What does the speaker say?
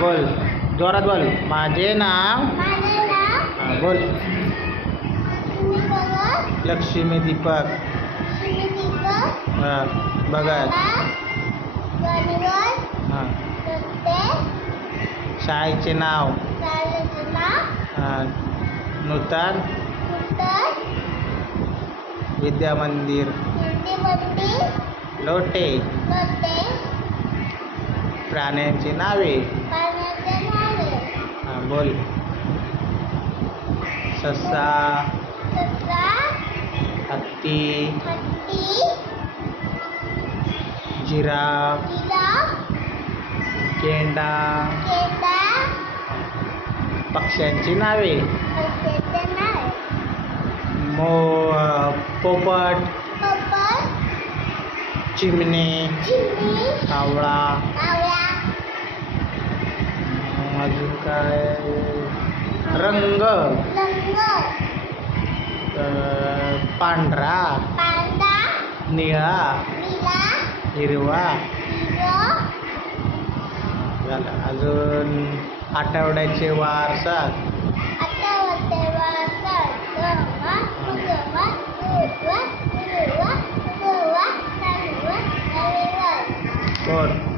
बोल, जोरात बोल. माझे नाव. बोल. लक्ष्मी दीपक भगत. हां. शाळेचे नाव. नूतन विद्या मंदिर. लोटे. प्राण्यांची नावे. बोल. ससा, हत्ती, जिराफ, गेंडा. पक्ष्यांची नावे. पोपट, चिमणी, कावळा. अजून काय. रंग. पांढरा, निळा, हिरवा. झालं. अजून आठवड्याचे वार सांग. कोण.